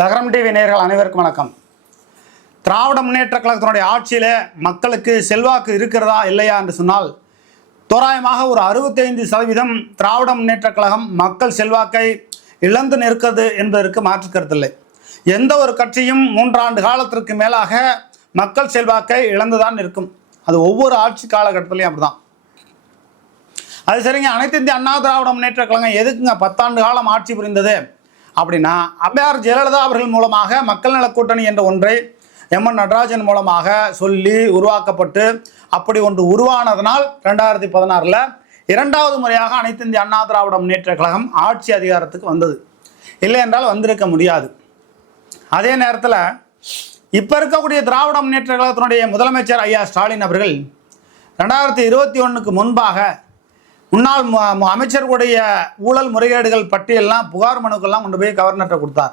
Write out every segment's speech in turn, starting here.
லகரம் டிவி நேயர்கள் அனைவருக்கும் வணக்கம். திராவிட முன்னேற்ற கழகத்தினுடைய ஆட்சியில் மக்களுக்கு செல்வாக்கு இருக்கிறதா இல்லையா என்று சொன்னால், தோராயமாக ஒரு 65% திராவிட முன்னேற்ற கழகம் மக்கள் செல்வாக்கை இழந்து நிற்கிறது என்பதற்கு மாற்று கருத்தில்லை. எந்த ஒரு கட்சியும் 3 ஆண்டு காலத்திற்கு மேலாக மக்கள் செல்வாக்கை இழந்துதான் இருக்கும். அது ஒவ்வொரு ஆட்சி காலகட்டத்திலையும் அப்படிதான். அது சரிங்க, அனைத்து இந்திய அண்ணா திராவிட முன்னேற்ற கழகம் எதுக்குங்க 10 ஆண்டு காலம் ஆட்சி புரிந்தது அப்படின்னா, அம்மையார் ஜெயலலிதா அவர்கள் மூலமாக மக்கள் நல கூட்டணி என்ற ஒன்றை எம்.என். நடராஜன் மூலமாக சொல்லி உருவாக்கப்பட்டு அப்படி ஒன்று உருவானதனால் 2016 இரண்டாவது முறையாக அனைத்து இந்திய அண்ணா திராவிட முன்னேற்ற கழகம் ஆட்சி அதிகாரத்துக்கு வந்தது. இல்லை என்றால் வந்திருக்க முடியாது. அதே நேரத்தில் இப்போ இருக்கக்கூடிய திராவிட முன்னேற்ற கழகத்தினுடைய முதலமைச்சர் ஐயா ஸ்டாலின் அவர்கள் 2021க்கு முன்பாக முன்னாள் அமைச்சர்களுடைய ஊழல் முறைகேடுகள் பட்டியலாம் புகார் மனுக்கள்லாம் கொண்டு போய் கவர்னர்கிட்ட கொடுத்தார்.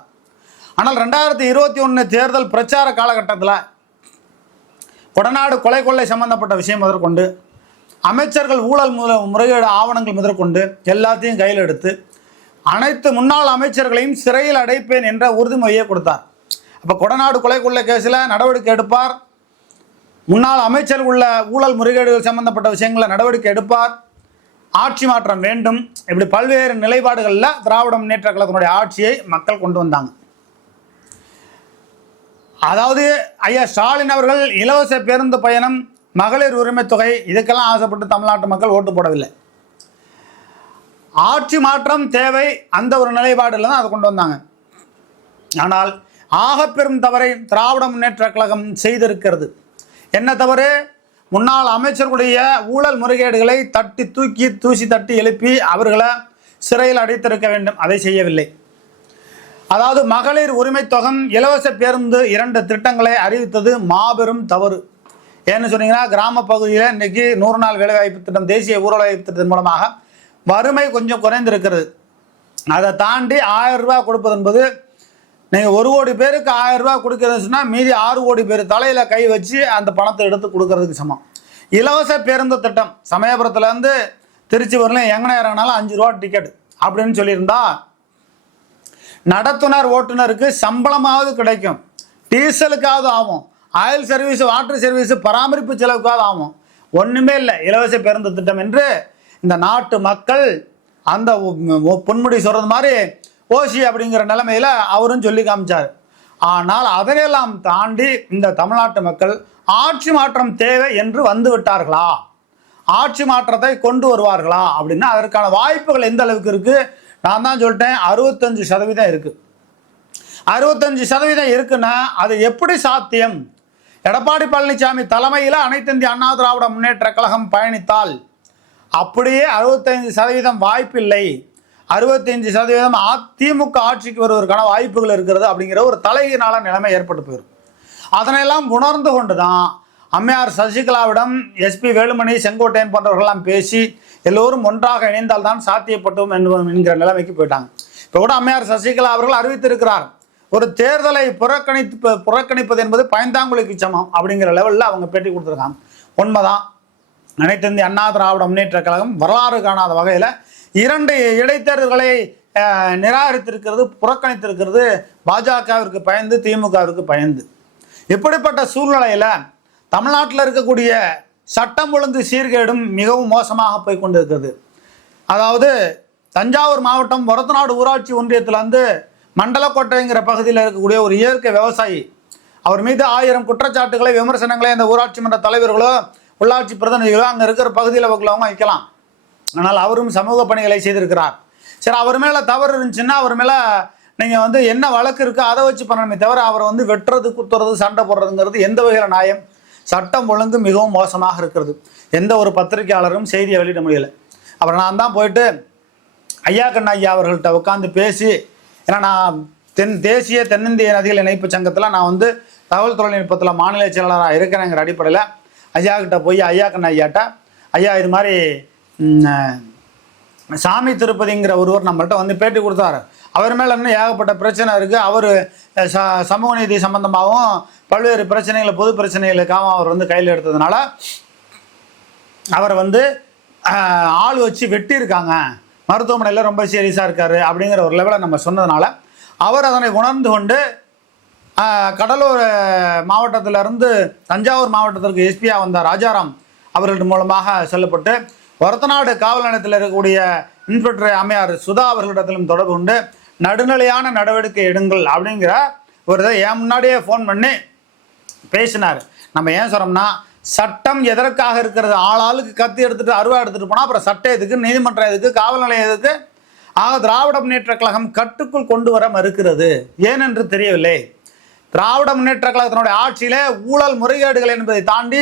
ஆனால் 2021 தேர்தல் பிரச்சார காலகட்டத்தில் கொடநாடு கொலை கொள்ளை சம்பந்தப்பட்ட விஷயம் முதற்கொண்டு அமைச்சர்கள் ஊழல் முறைகேடு ஆவணங்கள் முதற்கொண்டு எல்லாத்தையும் கையில் எடுத்து அனைத்து முன்னாள் அமைச்சர்களையும் சிறையில் அடைப்பேன் என்ற உறுதிமொழியை கொடுத்தார். அப்போ கொடநாடு கொலை கொள்ளை கேஸில் நடவடிக்கை எடுப்பார், முன்னாள் அமைச்சர்கள் உள்ள ஊழல் முறைகேடுகள் சம்பந்தப்பட்ட விஷயங்களில் நடவடிக்கை எடுப்பார், ஆட்சி மாற்றம் வேண்டும், இப்படி பல்வேறு நிலைப்பாடுகளில் திராவிட முன்னேற்ற கழகத்தினுடைய ஆட்சியை மக்கள் கொண்டு வந்தாங்க. அதாவது ஐயா ஸ்டாலின் அவர்கள் இலவச பேருந்து பயணம், மகளிர் உரிமை தொகை, இதுக்கெல்லாம் ஆசைப்பட்டு தமிழ்நாட்டு மக்கள் ஓட்டு போடவில்லை. ஆட்சி மாற்றம் தேவை, அந்த ஒரு நிலைப்பாடில் தான் அதை கொண்டு வந்தாங்க. ஆனால் ஆக பெரும் தவறை திராவிட முன்னேற்ற கழகம் செய்திருக்கிறது. என்ன தவறு? முன்னாள் அமைச்சர்களுடைய ஊழல் முறைகேடுகளை தூசி தட்டி எழுப்பி அவர்களை சிறையில் அடைத்திருக்க வேண்டும். அதை செய்யவில்லை. அதாவது மகளிர் உரிமை தொகை, இலவச பேருந்து 2 திட்டங்களை அறிவித்தது மாபெரும் தவறு. ஏன்னு சொன்னீங்கன்னா, கிராம பகுதியில் இன்றைக்கி 100 நாள் வேலைவாய்ப்பு திட்டம், தேசிய ஊரக வாய்ப்பு திட்டத்தின் மூலமாக வறுமை கொஞ்சம் குறைந்திருக்கிறது. அதை தாண்டி 1000 ரூபா கொடுப்பது என்பது, நீங்கள் 1 கோடி பேருக்கு 1000 ரூபா கொடுக்குறதுன்னு சொன்னால் மீதி 6 கோடி பேர் தலையில் கை வச்சு அந்த பணத்தை எடுத்து கொடுக்கறதுக்கு சமம். இலவச பேருந்து திட்டம், சமயபுரத்துலேருந்து திருச்சி வரலையும் எங்கே இறங்கினாலும் 5 ரூபா டிக்கெட் அப்படின்னு சொல்லியிருந்தா நடத்துனர் ஓட்டுநருக்கு சம்பளமாவது கிடைக்கும், டீசலுக்காவது ஆகும், ஆயில் சர்வீஸ், வாட்டர் சர்வீஸ், பராமரிப்பு செலவுக்காவது ஆகும். ஒன்றுமே இல்லை. இலவச பேருந்து திட்டம் என்று இந்த நாட்டு மக்கள் அந்த பொன்முடி சொல்கிறது மாதிரி ஓசி அப்படிங்கிற நிலைமையில் அவரும் சொல்லி காமிச்சார். ஆனால் அதையெல்லாம் தாண்டி இந்த தமிழ்நாட்டு மக்கள் ஆட்சி மாற்றம் தேவை என்று வந்து விட்டார்களா, ஆட்சி மாற்றத்தை கொண்டு வருவார்களா அப்படின்னா அதற்கான வாய்ப்புகள் எந்த அளவுக்கு இருக்குது? நான் தான் சொல்லிட்டேன், 65% இருக்குது. 65% இருக்குன்னா அது எப்படி சாத்தியம்? எடப்பாடி பழனிசாமி தலைமையில் அனைத்து இந்திய அண்ணா திராவிட முன்னேற்ற கழகம் பயணித்தால் அப்படியே 65% வாய்ப்பில்லை, 65% அதிமுக ஆட்சிக்கு வருவதற்கான வாய்ப்புகள் இருக்கிறது அப்படிங்கிற ஒரு தலைகீழான நிலைமை ஏற்பட்டு போயிடும். அதனையெல்லாம் உணர்ந்து கொண்டு தான் அம்மையார் சசிகலாவிடம் எஸ்பி வேலுமணி, செங்கோட்டையன் போன்றவர்களெல்லாம் பேசி எல்லோரும் ஒன்றாக இணைந்தால் தான் சாத்தியப்பட்டோம் என்கிற நிலைமைக்கு போயிட்டாங்க. இப்போ கூட அம்மையார் சசிகலா அவர்கள் அறிவித்திருக்கிறார், ஒரு தேர்தலை புறக்கணிப்பது என்பது பயந்தாங்குழிக்கு சமம் அப்படிங்கிற லெவலில் அவங்க பேட்டி கொடுத்துருக்காங்க. உண்மைதான். அனைத்து இந்திய அண்ணா திராவிட முன்னேற்ற கழகம் வரலாறு காணாத வகையில் 2 இடைத்தேர்தல்களை நிராகரித்திருக்கிறது, புறக்கணித்திருக்கிறது. பாஜகவிற்கு பயந்து, திமுகவிற்கு பயந்து. இப்படிப்பட்ட சூழ்நிலையில் தமிழ்நாட்டில் இருக்கக்கூடிய சட்டம் ஒழுங்கு சீர்கேடும் மிகவும் மோசமாக போய் கொண்டிருக்கிறது. அதாவது தஞ்சாவூர் மாவட்டம் ஒரத்தநாடு ஊராட்சி ஒன்றியத்திலேருந்து மண்டலக்கோட்டைங்கிற பகுதியில் இருக்கக்கூடிய ஒரு இயற்கை விவசாயி, அவர் மீது 1000 குற்றச்சாட்டுகளை, விமர்சனங்களை இந்த ஊராட்சி மன்ற தலைவர்களோ உள்ளாட்சி பிரதிநிதிகளோ அங்கே இருக்கிற பகுதியில் உள்ளவங்க வைக்கலாம். ஆனால் அவரும் சமூக பணிகளை செய்திருக்கிறார். சரி, அவர் மேலே தவறு இருந்துச்சுன்னா அவர் மேலே நீங்கள் என்ன வழக்கு இருக்கோ அதை வச்சு பண்ணணுமே தவிர அவரை வெட்டுறது, குத்துறது, சண்டை போடுறதுங்கிறது எந்த வகையில் நியாயம்? சட்டம் ஒழுங்கு மிகவும் மோசமாக இருக்கிறது. எந்த ஒரு பத்திரிகையாளரும் செய்தியை வெளியிட முடியலை. அப்புறம் நான் தான் போயிட்டு ஐயா கண்ணா ஐயா அவர்கள்ட்ட உட்காந்து பேசி, ஏன்னா நான் தேசிய தென்னிந்திய நதிகள் இணைப்பு சங்கத்தில் நான் தகவல் தொழில்நுட்பத்தில் மாநில செயலாளராக இருக்கிறேங்கிற அடிப்படையில் ஐயா கிட்ட போய் ஐயா கண்ணா ஐயாட்ட, ஐயா இது மாதிரி சாமி திருப்பதிங்கிற ஒருவர் நம்மள்கிட்ட பேட்டி கொடுத்தாரு, அவர் மேலே இன்னும் ஏகப்பட்ட பிரச்சனை இருக்குது, அவர் சமூக நீதி சம்பந்தமாகவும் பல்வேறு பிரச்சனைகளை, பொது பிரச்சனைகளுக்காக அவர் கையில் எடுத்ததுனால அவரை ஆள் வச்சு வெட்டியிருக்காங்க, மருத்துவமனையில் ரொம்ப சீரியஸாக இருக்கார் அப்படிங்கிற ஒரு லெவலை நம்ம சொன்னதுனால அவர் அதனை உணர்ந்து கொண்டு கடலூர் மாவட்டத்திலிருந்து தஞ்சாவூர் மாவட்டத்திற்கு எஸ்பியாக வந்த ராஜாராம் அவர்கள் மூலமாக சொல்லப்பட்டு ஒரத்தநாடு காவல் நிலையத்தில் இருக்கக்கூடிய இன்ஸ்பெக்டர் அம்மையார் சுதா அவர்களிடத்திலும் தொடர்பு கொண்டு நடுநிலையான நடவடிக்கை எடுங்கள் அப்படிங்கிற ஒரு இதை என் முன்னாடியே ஃபோன் பண்ணி பேசினார். நம்ம ஏன் சொல்கிறோம்னா, சட்டம் எதற்காக இருக்கிறது? ஆளாளுக்கு கத்தி எடுத்துகிட்டு அருவா எடுத்துகிட்டு போனால் அப்புறம் சட்டம் எதுக்கு, நீதிமன்றம் எதுக்கு, காவல் நிலையம் எதுக்கு? ஆக திராவிட முன்னேற்ற கழகம் கட்டுக்குள் கொண்டு வர மறுக்கிறது. ஏனென்று தெரியவில்லை. திராவிட முன்னேற்ற கழகத்தினுடைய ஆட்சியிலே ஊழல் முறைகேடுகள் என்பதை தாண்டி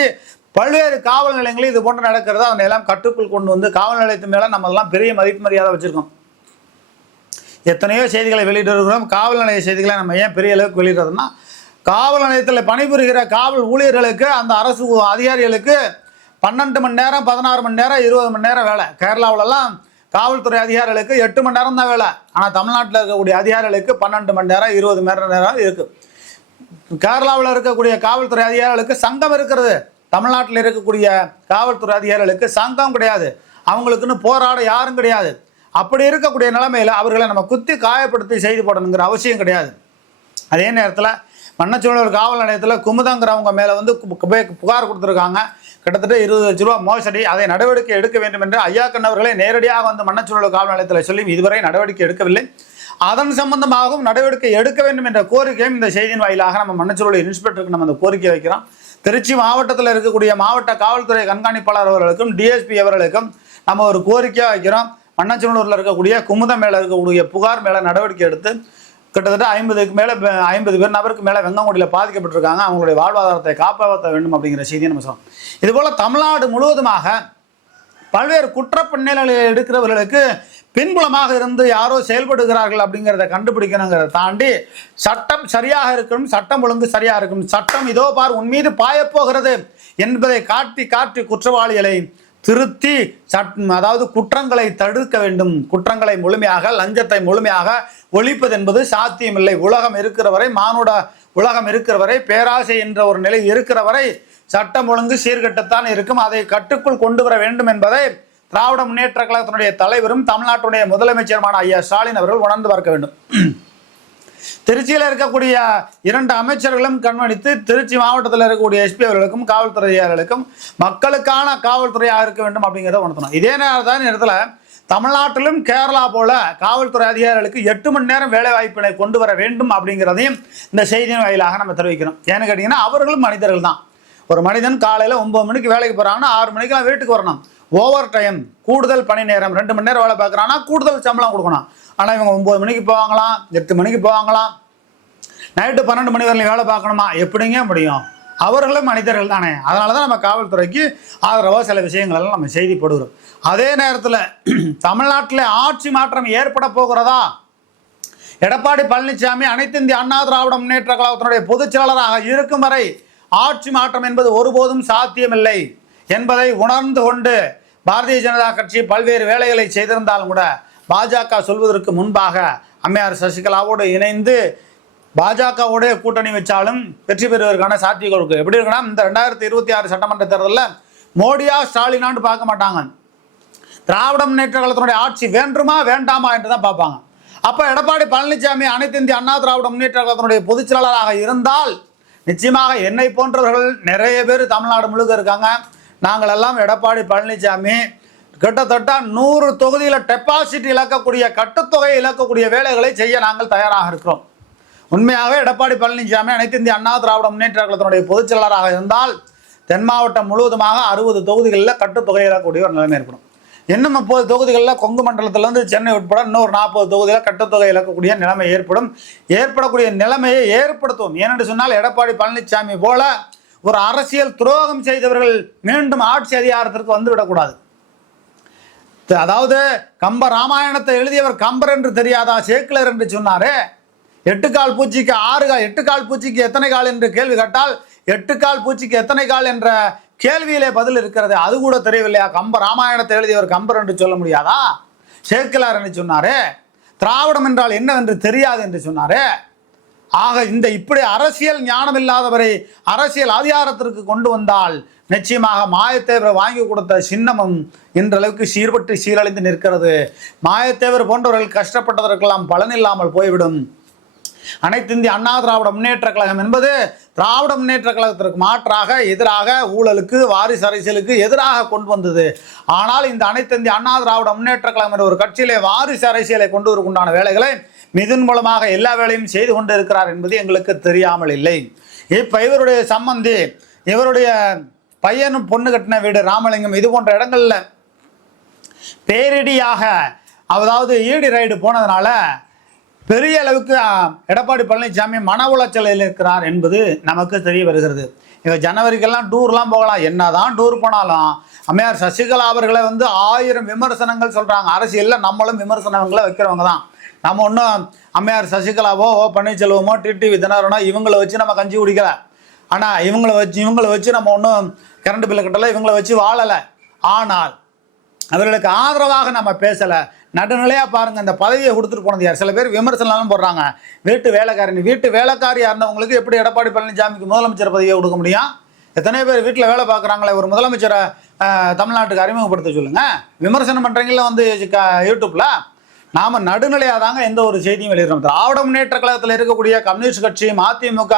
பல்வேறு காவல் நிலையங்களில் இது போன்று நடக்கிறது. அதனை எல்லாம் கட்டுக்குள் கொண்டு வந்து காவல் நிலையத்து மேலே நம்ம எல்லாம் பெரிய மதிப்பு மரியாதை வச்சுருக்கோம். எத்தனையோ செய்திகளை வெளியிட்டிருக்கிறோம். காவல் நிலைய செய்திகளை நம்ம ஏன் பெரிய அளவுக்கு வெளியிடுறதுன்னா, காவல் நிலையத்தில் பணிபுரிகிற காவல் ஊழியர்களுக்கு, அந்த அரசு அதிகாரிகளுக்கு 12 மணி நேரம், 16 மணி நேரம், 20 மணி நேரம் வேலை. கேரளாவிலலாம் காவல்துறை அதிகாரிகளுக்கு 8 மணி நேரம் தான் வேலை. ஆனால் தமிழ்நாட்டில் இருக்கக்கூடிய அதிகாரிகளுக்கு 12 மணி நேரம், 20 மணி நேரம் இருக்குது. கேரளாவில் இருக்கக்கூடிய காவல்துறை அதிகாரிகளுக்கு சங்கம் இருக்கிறது. தமிழ்நாட்டில் இருக்கக்கூடிய காவல்துறை அதிகாரிகளுக்கு சங்கம் கிடையாது. அவங்களுக்குன்னு போராட யாரும் கிடையாது. அப்படி இருக்கக்கூடிய நிலைமையில் அவர்களை நம்ம குத்தி காயப்படுத்தி செய்து போடணுங்கிற அவசியம் கிடையாது. அதே நேரத்தில் மண்ணச்சநல்லூர் காவல் நிலையத்தில் குமுதங்கிறவங்க மேலே வந்து புகார் கொடுத்துருக்காங்க. கிட்டத்தட்ட 20 லட்ச ரூபா மோசடி. அதை நடவடிக்கை எடுக்க வேண்டும் என்று ஐயாக்கண்ணன் அவர்களே நேரடியாக வந்து மண்ணச்சநல்லூர் காவல் நிலையத்தில் சொல்லி இதுவரை நடவடிக்கை எடுக்கவில்லை. அதன் சம்பந்தமாகவும் நடவடிக்கை எடுக்க வேண்டும் என்ற கோரிக்கையும் இந்த செய்தியின் வாயிலாக நம்ம மண்ணச்சநல்லூர் இன்ஸ்பெக்டருக்கு நம்ம அந்த கோரிக்கை வைக்கிறோம். திருச்சி மாவட்டத்தில் இருக்கக்கூடிய மாவட்ட காவல்துறை கண்காணிப்பாளர் அவர்களுக்கும் டிஎஸ்பி அவர்களுக்கும் நம்ம ஒரு கோரிக்கையாக வைக்கிறோம். மண்ணச்சநல்லூரில் இருக்கக்கூடிய குமுதம் மேலே இருக்கக்கூடிய புகார் மேலே நடவடிக்கை எடுத்து கிட்டத்தட்ட 50 பேர் நபருக்கு மேலே வெங்கங்குடியில் பாதிக்கப்பட்டிருக்காங்க. அவங்களுடைய வாழ்வாதாரத்தை காப்பாற்ற வேண்டும் அப்படிங்கிற செய்தியை நம்ம சொல்லலாம். இதுபோல் தமிழ்நாடு முழுவதுமாக பல்வேறு குற்றப்பின்னணிகளை எடுக்கிறவர்களுக்கு பின்புலமாக இருந்து யாரோ செயல்படுகிறார்கள் அப்படிங்கிறத கண்டுபிடிக்கணுங்கிறத தாண்டி சட்டம் சரியாக இருக்கணும், சட்டம் ஒழுங்கு சரியாக இருக்கணும், சட்டம் இதோ பார் உன் மீது பாயப்போகிறது என்பதை காட்டி குற்றவாளிகளை திருத்தி அதாவது குற்றங்களை தடுக்க வேண்டும். குற்றங்களை முழுமையாக, லஞ்சத்தை முழுமையாக ஒழிப்பது என்பது சாத்தியமில்லை. உலகம் இருக்கிற வரை, மானுட உலகம் இருக்கிற வரை, பேராசை என்ற ஒரு நிலை இருக்கிற வரை சட்டம் ஒழுங்கு சீர்கட்டத்தான் இருக்கும். அதை கட்டுக்குள் கொண்டு வர வேண்டும் என்பதை திராவிட முன்னேற்ற கழகத்தினுடைய தலைவரும் தமிழ்நாட்டுடைய முதலமைச்சருமான ஐயா ஸ்டாலின் அவர்கள் உணர்ந்து பார்க்க வேண்டும். திருச்சியில் இருக்கக்கூடிய 2 அமைச்சர்களும் கண்காணித்து திருச்சி மாவட்டத்தில் இருக்கக்கூடிய எஸ்பி அவர்களுக்கும் காவல்துறை அதிகாரிகளுக்கும் மக்களுக்கான காவல்துறையாக இருக்க வேண்டும் அப்படிங்கிறத உணர்த்தணும். இதே நேரத்தில் தமிழ்நாட்டிலும் கேரளா போல காவல்துறை அதிகாரிகளுக்கு 8 மணி நேரம் வேலை வாய்ப்பினை கொண்டு வர வேண்டும் அப்படிங்கிறதையும் இந்த செய்தியின் வாயிலாக நம்ம தெரிவிக்கிறோம். ஏன்னு கேட்டிங்கன்னா, அவர்களும் மனிதர்கள் தான். ஒரு மனிதன் காலையில் 9 மணிக்கு வேலைக்கு போகிறாங்கன்னா 6 மணிக்கெல்லாம் வீட்டுக்கு வரணும். ஓவர் டைம், கூடுதல் பணி நேரம், 2 மணி நேரம் வேலை பார்க்குறாங்கன்னா கூடுதல் சம்பளம் கொடுக்கணும். ஆனால் இவங்க 9 மணிக்கு போவாங்களாம், 8 மணிக்கு போவாங்களாம், நைட்டு 12 மணி வரையிலும் வேலை பார்க்கணுமா? எப்படிங்க முடியும்? அவர்களும் மனிதர்கள் தானே. அதனால தான் நம்ம காவல்துறைக்கு ஆதரவாக சில விஷயங்களெல்லாம் நம்ம செய்தி போடுகிறோம். அதே நேரத்தில் தமிழ்நாட்டில் ஆட்சி மாற்றம் ஏற்பட போகிறதா? எடப்பாடி பழனிசாமி அனைத்து இந்திய அண்ணா திராவிட முன்னேற்ற கழகத்தினுடைய பொதுச் செயலாளராக இருக்கும் வரை ஆட்சி மாற்றம் என்பது ஒருபோதும் சாத்தியமில்லை என்பதை உணர்ந்து கொண்டு பாரதிய ஜனதா கட்சி பல்வேறு வேலைகளை செய்திருந்தாலும் கூட பாஜக சொல்வதற்கு முன்பாக அம்மையார் சசிகலாவோடு இணைந்து பாஜகவுடைய கூட்டணி வச்சாலும் வெற்றி பெறுவதற்கான சாத்தியங்கள் இருக்கு. எப்படி இருக்குன்னா, இந்த 2026 சட்டமன்ற தேர்தலில் மோடியா ஸ்டாலினான்னு பார்க்க மாட்டாங்க. திராவிட முன்னேற்ற கழகத்தினுடைய ஆட்சி வேண்டுமா வேண்டாமா என்று தான் பார்ப்பாங்க. அப்போ எடப்பாடி பழனிசாமி அனைத்து இந்திய அண்ணா திராவிட முன்னேற்ற கழகத்தினுடைய பொதுச் செயலாளராக இருந்தால் நிச்சயமாக என்னை போன்றவர்கள் நிறைய பேர் தமிழ்நாடு முழுக்க இருக்காங்க. நாங்கள் எல்லாம் எடப்பாடி பழனிசாமி கிட்டத்தட்ட 100 தொகுதியில் டெபாசிட் இழக்கக்கூடிய, கட்டுத்தொகை இழக்கக்கூடிய வேலைகளை செய்ய நாங்கள் தயாராக இருக்கிறோம். உண்மையாகவே எடப்பாடி பழனிசாமி அனைத்து இந்திய அண்ணா திராவிட முன்னேற்ற கழகத்தினுடைய பொதுச் செயலாளராக இருந்தால் தென் மாவட்டம் முழுவதுமாக 60 தொகுதிகளில் கட்டுத்தொகை இழக்கக்கூடிய ஒரு நிலைமை ஏற்படும். இன்னும் 30 தொகுதிகளில் கொங்கு மண்டலத்திலிருந்து சென்னை உட்பட இன்னொரு 40 தொகுதியில் கட்டுத்தொகை இழக்கக்கூடிய நிலைமை ஏற்படக்கூடிய நிலைமையை ஏற்படுத்தும். ஏனென்று சொன்னால், எடப்பாடி பழனிசாமி போல ஒரு அரசியல் துரோகம் செய்தவர்கள் மீண்டும் ஆட்சி அதிகாரத்திற்கு வந்துவிடக்கூடாது. அதாவது கம்ப ராமாயணத்தை எழுதியவர் கம்பர் என்று தெரியாதா, சேக்கிலர் என்று சொன்னாரே. 8 கால் பூச்சிக்கு 6 கால், 8 கால் பூச்சிக்கு எத்தனை கால் என்று கேள்வி கேட்டால் 8 கால் பூச்சிக்கு எத்தனை கால் என்ற கேள்வியிலே பதில் இருக்கிறது. அது கூட தெரியவில்லையா? கம்ப ராமாயணத்தை எழுதியவர் கம்பர் என்று சொல்ல முடியாதா? சேக்கிலார் என்று சொன்னாரே. திராவிடம் என்றால் என்னவென்று தெரியாது என்று சொன்னாரே. ஆக இந்த இப்படி அரசியல் ஞானம் இல்லாதவரை அரசியல் அதிகாரத்திற்கு கொண்டு வந்தால் நிச்சயமாக மாயத்தேவர் வாங்கி கொடுத்த சின்னமும் இன்றளவுக்கு சீர்பட்டு சீரழிந்து நிற்கிறது. மாயத்தேவர் போன்றவர்கள் கஷ்டப்பட்டதற்கெல்லாம் பலன் இல்லாமல் போய்விடும். அனைத்து இந்திய அண்ணா திராவிட முன்னேற்ற கழகம் என்பது திராவிட முன்னேற்ற கழகத்திற்கு மாற்றாக எதிராக ஊழலுக்கு வாரிசு அரசியலுக்கு எதிராக கொண்டு வந்தது. ஆனால் இந்த அனைத்து இந்திய அண்ணா திராவிட முன்னேற்ற கழகம் என்ற ஒரு கட்சியிலே வாரிசு அரசியலை கொண்டு வருவதற்குண்டான வேலைகளை மிதுன் மூலமாக எல்லா வேலையும் செய்து கொண்டு இருக்கிறார் என்பது எங்களுக்கு தெரியாமல் இல்லை. இப்ப இவருடைய சம்பந்தி, இவருடைய பையனும் பொண்ணு கட்டின வீடு ராமலிங்கம், இது போன்ற இடங்கள்ல பேரிடியாக அதாவது ஈடி ரைடு போனதுனால பெரிய அளவுக்கு எடப்பாடி பழனிசாமி மன உளைச்சலில் இருக்கிறார் என்பது நமக்கு தெரிய வருகிறது. இவங்க ஜனவரிக்கெல்லாம் டூர்லாம் போகலாம், என்னதான் டூர் போனாலும் அம்மையார் சசிகலா அவர்களை 1000 விமர்சனங்கள் சொல்கிறாங்க. அரசியலில் நம்மளும் விமர்சனங்களை வைக்கிறவங்க தான். நம்ம ஒன்றும் அம்மையார் சசிகலாவோ பன்னீர்செல்வமோ டிடிவி தினகரனோ இவங்களை வச்சு நம்ம கஞ்சி குடிக்கல. ஆனால் இவங்களை வச்சு நம்ம ஒன்றும் கரண்ட் பில்லை கட்டலை, இவங்களை வச்சு வாழலை. ஆனால் அவர்களுக்கு ஆதரவாக நம்ம பேசலை. நடுநிலையாக பாருங்கள், இந்த பதவியை கொடுத்துட்டு போனது யார்? சில பேர் விமர்சனம் போடுறாங்க, வீட்டு வேலைக்காரியாக இருந்தவங்களுக்கு எப்படி எடப்பாடி பழனிசாமிக்கு முதலமைச்சர் பதவியை கொடுக்க முடியும்? எத்தனை பேர் வீட்டில் வேலை பார்க்குறாங்களே, ஒரு முதலமைச்சரை தமிழ்நாட்டுக்கு அறிமுகப்படுத்த சொல்லுங்கள். விமர்சனம் பண்ணுறீங்கள யூடியூப்பில். நாம் நடுநிலையாக தாங்க எந்த ஒரு செய்தியும் வெளியிடுறோம். திராவிட முன்னேற்ற கழகத்தில் இருக்கக்கூடிய கம்யூனிஸ்ட் கட்சி, மதிமுக,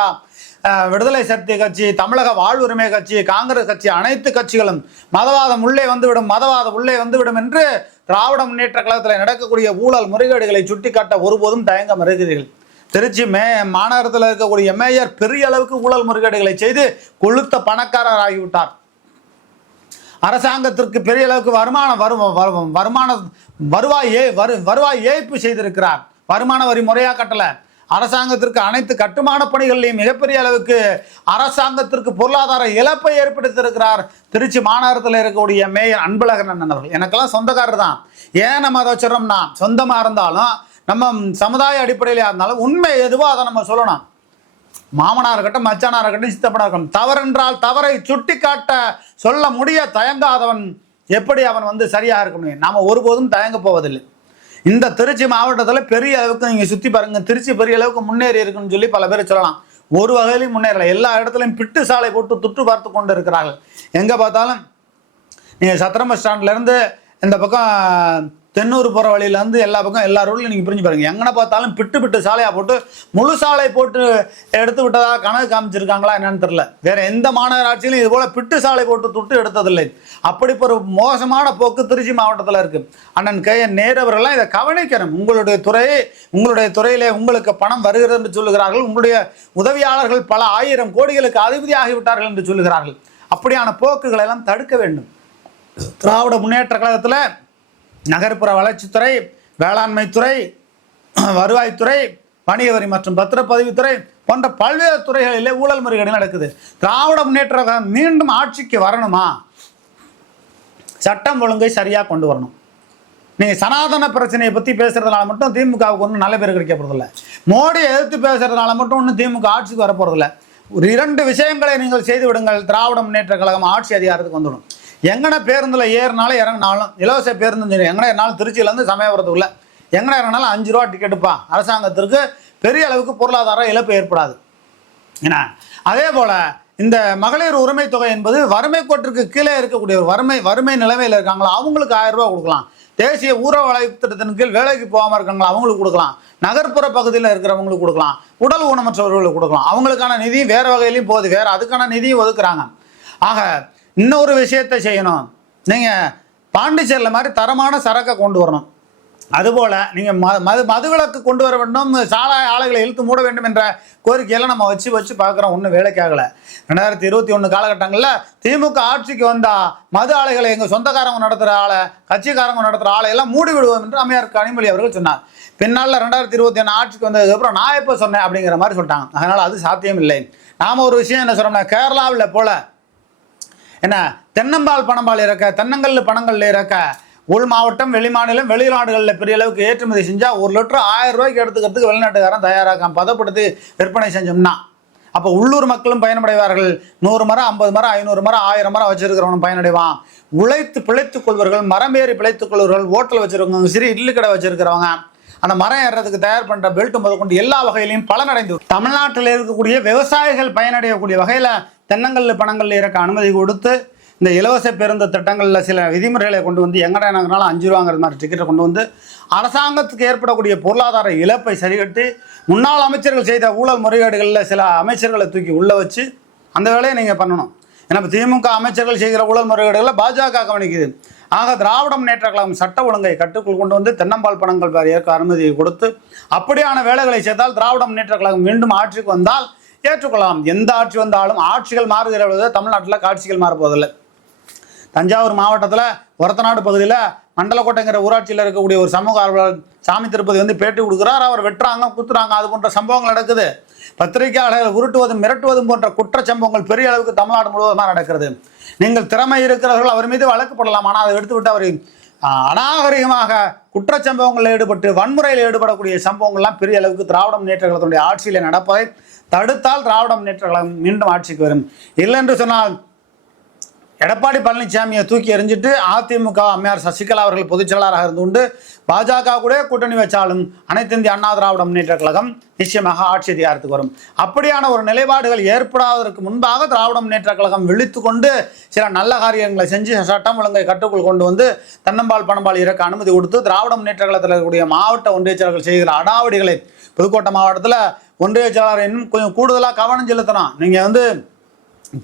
விடுதலை சக்தி கட்சி, தமிழக வாழ்வுரிமை கட்சி, காங்கிரஸ் கட்சி, அனைத்து கட்சிகளும் மதவாதம் உள்ளே வந்துவிடும் என்று திராவிட முன்னேற்ற கழகத்தில் நடக்கக்கூடிய ஊழல் முறைகேடுகளை சுட்டிக்காட்ட ஒருபோதும் தயங்க மறுக்கிறீர்கள். திருச்சி மாநகரத்தில் இருக்கக்கூடிய மேயர் பெரிய அளவுக்கு ஊழல் முறைகேடுகளை செய்து கொளுத்த பணக்காரர் ஆகிவிட்டார். அரசாங்கத்திற்கு பெரிய அளவுக்கு வருவாய் ஏய்ப்பு செய்திருக்கிறார். வருமான வரி முறையாக கட்டல. அரசாங்கத்திற்கு அனைத்து கட்டுமான பணிகளையும் மிகப்பெரிய அளவுக்கு அரசாங்கத்திற்கு பொருளாதார இழப்பை ஏற்படுத்தியிருக்கிறார் திருச்சி மாநகரத்தில் இருக்கக்கூடிய மேயர் அன்பழகன் அண்ணன் அவர்கள். எனக்கெல்லாம் சொந்தக்காரர் தான். ஏன் நம்ம அதை வச்சிடறோம்னா, சொந்தமாக இருந்தாலும் நம்ம சமுதாய அடிப்படையிலே இருந்தாலும் உண்மை எதுவோ அதை நம்ம சொல்லணும். மாமனார் இருக்கட்டும், மச்சானார் இருக்கட்டும், சித்தப்பனா இருக்கட்டும், தவறென்றால் தவறை சுட்டி காட்ட சொல்ல முடிய தயங்காதவன் எப்படி அவன் சரியாக இருக்க முடியும்? நாம் ஒருபோதும் தயங்க போவதில்லை. இந்த திருச்சி மாவட்டத்தில் பெரிய அளவுக்கு நீங்கள் சுற்றி பாருங்கள், திருச்சி பெரிய அளவுக்கு முன்னேறி இருக்குன்னு சொல்லி பல பேர் சொல்லலாம். ஒரு வகையிலையும் முன்னேறலை. எல்லா இடத்துலையும் பிட்டு சாலை போட்டு துட்டு பார்த்து கொண்டு இருக்கிறார்கள். எங்கே பார்த்தாலும் நீங்கள் சத்திரம் பஸ் ஸ்டாண்ட்லேருந்து இந்த பக்கம் தென்னூர் போகிற வழியிலேருந்து எல்லா பக்கம் எல்லா ரோட்லையும் நீங்கள் பிரிஞ்சு பாருங்கள். எங்கே பார்த்தாலும் பிட்டு சாலையாக போட்டு முழு சாலை போட்டு எடுத்து விட்டதாக கணக்கு காமிச்சிருக்காங்களா என்னன்னு தெரியல. வேறு எந்த மாநகராட்சியிலும் இது போல் பிட்டு சாலை போட்டு துட்டு எடுத்ததில்லை. அப்படி ஒரு மோசமான போக்கு திருச்சி மாவட்டத்தில் இருக்குது. அண்ணன் KN நேரு அவர்கள்லாம் இதை கவனிக்கணும். உங்களுடைய துறையிலே உங்களுக்கு பணம் வருகிறது என்று சொல்லுகிறார்கள். உங்களுடைய உதவியாளர்கள் பல 1000 கோடிகளுக்கு அதிபதி ஆகிவிட்டார்கள் என்று சொல்லுகிறார்கள். அப்படியான போக்குகளை எல்லாம் தடுக்க வேண்டும். திராவிட முன்னேற்ற கழகத்தில் நகர்ப்புற வளர்ச்சித்துறை, வேளாண்மைத்துறை, வருவாய்த்துறை, வணிக வரி மற்றும் பத்திரப்பதிவுத்துறை போன்ற பல்வேறு துறைகளிலே ஊழல் முறைகேடு நடக்குது. திராவிட முன்னேற்ற கழகம் மீண்டும் ஆட்சிக்கு வரணுமா, சட்டம் ஒழுங்கை சரியாக கொண்டு வரணும். நீங்கள் சனாதன பிரச்சனையை பற்றி பேசுறதுனால மட்டும் திமுகவுக்கு ஒன்றும் நல்ல பேர் கிடைக்க போகிறதில்ல. மோடியை எதிர்த்து பேசுறதுனால மட்டும் ஒன்றும் திமுக ஆட்சிக்கு வரப்போறதில்ல. ஒரு 2 விஷயங்களை நீங்கள் செய்து விடுங்கள், திராவிட முன்னேற்ற கழகம் ஆட்சி அதிகாரத்துக்கு வந்துடும். எங்கன பேருந்தில் ஏறினாலும் இறங்கினாலும் இலவச பேருந்து எங்கன ஏறினாலும் திருச்சியிலேருந்து சமயபுரத்துக்குள்ள எங்கன இறங்கினாலும் 5 ரூபா டிக்கெட்டுப்பா. அரசாங்கத்திற்கு பெரிய அளவுக்கு பொருளாதார இழப்பு ஏற்படாது. ஏன்னா அதே போல் இந்த மகளிர் உரிமை தொகை என்பது வறுமை கோட்டிற்கு கீழே இருக்கக்கூடிய வறுமை நிலைமையில் இருக்காங்களா அவங்களுக்கு 1000 ரூபா கொடுக்கலாம். தேசிய ஊரக வளர்ச்சி திட்டத்தின் கீழ் வேலைக்கு போகாமல் இருக்காங்களா அவங்களுக்கு கொடுக்கலாம். நகர்ப்புற பகுதியில் இருக்கிறவங்களுக்கு கொடுக்கலாம். உடல் ஊனமற்றவர்களுக்கு கொடுக்கலாம். அவங்களுக்கான நிதி வேறு வகையிலையும் போகுது, வேறு அதுக்கான நிதியும் ஒதுக்குறாங்க. ஆக இன்னொரு விஷயத்தை செய்யணும். நீங்கள் பாண்டிச்சேரியில் மாதிரி தரமான சரக்கை கொண்டு வரணும். அதுபோல் நீங்கள் மதுவிலக்கு கொண்டு வர வேண்டும், சாலை ஆலைகளை இழுத்து மூட வேண்டும் என்ற கோரிக்கையெல்லாம் நம்ம வச்சு பார்க்குறோம். ஒன்றும் வேலைக்காகலை. 2021 காலகட்டங்களில் திமுக ஆட்சிக்கு வந்தால் மது ஆலைகளை எங்கள் சொந்தக்காரங்க நடத்துகிற ஆளை, கட்சிக்காரங்க நடத்துகிற ஆலையெல்லாம் மூடி விடுவோம் என்று அம்மையார் கனிமொழி அவர்கள் சொன்னார். பின்னால் 2021 ஆட்சிக்கு வந்ததுக்கப்புறம் நான் எப்போ சொன்னேன் அப்படிங்கிற மாதிரி சொல்லிட்டாங்க. அதனால் அது சாத்தியம் இல்லை. நாம் ஒரு விஷயம் என்ன சொல்கிறோம்னா, கேரளாவில் போல் என்ன தென்னம்பால் பணம்பால் இறக்க, தென்னங்கல் பணங்கள் இறக்க உள் மாவட்டம், வெளி மாநிலம், வெளிநாடுகளில் பெரிய அளவுக்கு ஏற்றுமதி செஞ்சால் 1 லிட்டர் 1000 ரூபாய்க்கு எடுத்துக்கிறதுக்கு வெளிநாட்டுக்காரன் தயாராக பதப்படுத்தி விற்பனை செஞ்சோம்னா அப்போ உள்ளூர் மக்களும் பயனடைவார்கள். 100 மரம், 50 மரம், 500 மரம், 1000 மரம் வச்சிருக்கிறவனும் பயனடைவான். உழைத்து பிழைத்துக் கொள்வர்கள், மரம் ஏறி பிழைத்துக் கொள்வர்கள், ஹோட்டல் வச்சிருக்கவங்க, சிறு இட்லி கடை வச்சிருக்கிறவங்க, அந்த மரம் ஏறுறதுக்கு தயார் பண்ணுற பெல்ட் முதற்கொண்டு எல்லா வகையிலையும் பலனடைந்து தமிழ்நாட்டில் இருக்கக்கூடிய விவசாயிகள் பயனடையக்கூடிய வகையில் தென்னங்கல் பணங்கள் இறக்க அனுமதி கொடுத்து இந்த இலவச பேருந்து திட்டங்களில் சில விதிமுறைகளை கொண்டு வந்து எங்கடா எனக்குனாலும் 5 ரூபாங்கிற மாதிரி டிக்கெட்டை கொண்டு வந்து அரசாங்கத்துக்கு ஏற்படக்கூடிய பொருளாதார இழப்பை சரிகட்டி முன்னாள் அமைச்சர்கள் செய்த ஊழல் முறைகேடுகளில் சில அமைச்சர்களை தூக்கி உள்ளே வச்சு அந்த வேலையை நீங்கள் பண்ணணும். ஏன்னா திமுக அமைச்சர்கள் செய்கிற ஊழல் முறைகேடுகளை பாஜக கவனிக்குது. ஆக திராவிட முன்னேற்ற கழகம் சட்ட ஒழுங்கை கட்டுக்குள் கொண்டு வந்து தென்னம்பால் பணங்கள் ஏற்க அனுமதியை கொடுத்து அப்படியான வேலைகளை செய்தால் திராவிட முன்னேற்ற கழகம் மீண்டும் ஆட்சிக்கு வந்தால் ஏற்றுக்கொள்ளலாம். எந்த ஆட்சி வந்தாலும் ஆட்சிகள் மாறுகிற தமிழ்நாட்டில் காட்சிகள் மாறப்போவதில்லை. தஞ்சாவூர் மாவட்டத்தில் ஒரத்தநாடு பகுதியில் மண்டலக்கோட்டைங்கிற ஊராட்சியில் இருக்கக்கூடிய ஒரு சமூக ஆர்வலர் சாமி திருப்பதி வந்து பேட்டி கொடுக்குறார். அவர் வெட்டுறாங்க, குத்துறாங்க, அது போன்ற சம்பவங்கள் நடக்குது. பத்திரிகையாளர்கள் உருட்டுவதும் மிரட்டுவதும் போன்ற குற்ற சம்பவங்கள் பெரிய அளவுக்கு தமிழ்நாடு முழுவதுமாக நடக்கிறது. நீங்கள் திறமை இருக்கிறவர்கள் அவர் மீது வழக்கு போடலாம். ஆனால் அதை எடுத்துவிட்டு அவர் அநாகரிகமாக குற்றச்சம்பவங்களில் ஈடுபட்டு வன்முறையில் ஈடுபடக்கூடிய சம்பவங்கள்லாம் பெரிய அளவுக்கு திராவிட முன்னேற்ற கழகத்தினுடைய ஆட்சியில் நடப்பதை தடுத்தால் திராவிட முன்னேற்ற கழகம் மீண்டும் ஆட்சிக்கு வரும். இல்லை என்று சொன்னால் எடப்பாடி பழனிசாமியை தூக்கி எறிஞ்சிட்டு அதிமுக அம்மையார் சசிகலா அவர்கள் பொதுச் செயலாளராக இருந்து கொண்டு பாஜக கூட கூட்டணி வச்சாலும் அனைத்து இந்திய அண்ணா திராவிட முன்னேற்ற கழகம் நிச்சயமாக ஆட்சி அதிகாரத்துக்கு வரும். அப்படியான ஒரு நிலைப்பாடுகள் ஏற்படாததற்கு முன்பாக திராவிட முன்னேற்ற கழகம் விழித்து கொண்டு சில நல்ல காரியங்களை செஞ்சு சட்டம் ஒழுங்கை கட்டுக்குள் கொண்டு வந்து தென்னம்பால் பணம்பால் இறக்க அனுமதி கொடுத்து திராவிட முன்னேற்ற கழகத்தில் இருக்கக்கூடிய மாவட்ட ஒன்றிய செயலர்கள் செய்கிற அடாவடிகளை புதுக்கோட்டை மாவட்டத்தில் ஒன்றிய செயலாளர் இன்னும் கொஞ்சம் கூடுதலாக கவனம் செலுத்தணும். நீங்கள் வந்து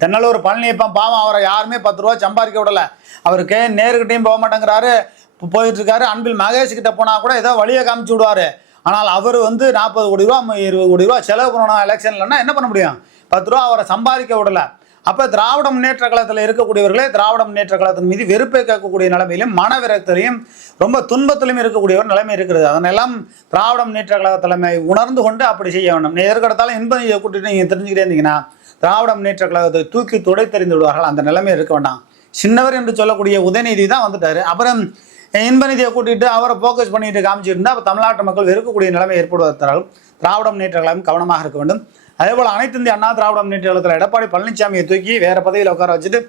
தென்னலூர் பழனியப்பன் பாவம், அவரை யாருமே 10 ரூபா சம்பாதிக்க விடலை. அவருக்கு நேருக்கிட்டையும் போக மாட்டேங்கிறாரு, போயிட்டு இருக்காரு. அன்பில் மகேஷ் கிட்ட போனால் கூட ஏதோ வழியை காமிச்சு விடுவார். ஆனால் அவர் வந்து 40 கோடி ரூபா 20 கோடி ரூபா செலவு பண்ணணும் எலெக்ஷன்லன்னா என்ன பண்ண முடியும்? 10 ரூபா அவரை சம்பாதிக்க விடலை. அப்போ திராவிட முன்னேற்ற கழகத்தில் இருக்கக்கூடியவர்களே திராவிட முன்னேற்ற கழகத்தின் மீது வெறுப்பை கேட்கக்கூடிய நிலைமையிலும் மனவிரக்திலையும் ரொம்ப துன்பத்திலையும் இருக்கக்கூடிய ஒரு நிலைமை இருக்கிறது. அதனெல்லாம் திராவிட முன்னேற்ற கழக தலைமை உணர்ந்து கொண்டு அப்படி செய்ய வேண்டும். எதற்கெடுத்தாலும் இன்பநிதியை கூட்டிட்டு நீங்கள் தெரிஞ்சுக்கிட்டே இருந்தீங்கன்னா திராவிட முன்னேற்ற கழகத்தை தூக்கி துடைத்தெறிந்து விடுவார்கள். அந்த நிலைமை இருக்க வேண்டாம். சின்னவர் என்று சொல்லக்கூடிய உதயநிதி தான் வந்துட்டாரு. அப்புறம் இன்பநிதியை கூட்டிட்டு அவரை ஃபோக்கஸ் பண்ணிட்டு காமிச்சிட்டு இருந்தால் அப்போ தமிழ்நாட்டு மக்கள் வெறுக்கக்கூடிய நிலைமை ஏற்படுவதற்காக திராவிட முன்னேற்ற கழகம் கவனமாக இருக்க வேண்டும். அதேபோல் அனைத்து இந்திய அண்ணா திராவிட முன்னேற்ற கழகத்தில் எடப்பாடி பழனிசாமியை தூக்கி வேறு பதவியில் உட்கார வச்சுட்டு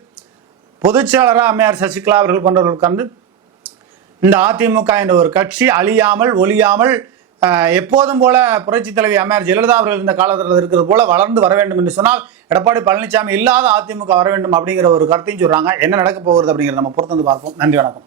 பொதுச் செயலாளராக அம்மையார் சசிகலா அவர்கள் போன்றவர்கள் உட்கார்ந்து இந்த அதிமுக என்ற ஒரு கட்சி அழியாமல் ஒழியாமல் எப்போதும் போல புரட்சி தலைவி அம்மையார் ஜெயலலிதா அவர்கள் இந்த காலத்தில் இருக்கிறது போல வளர்ந்து வர வேண்டும் என்று சொன்னால் எடப்பாடி பழனிசாமி இல்லாத அதிமுக வர வேண்டும் அப்படிங்கிற ஒரு கருத்தையும் சொல்றாங்க. என்ன நடக்க போகிறது அப்படிங்கிறத நம்ம பொறுத்து வந்து பார்ப்போம். நன்றி, வணக்கம்.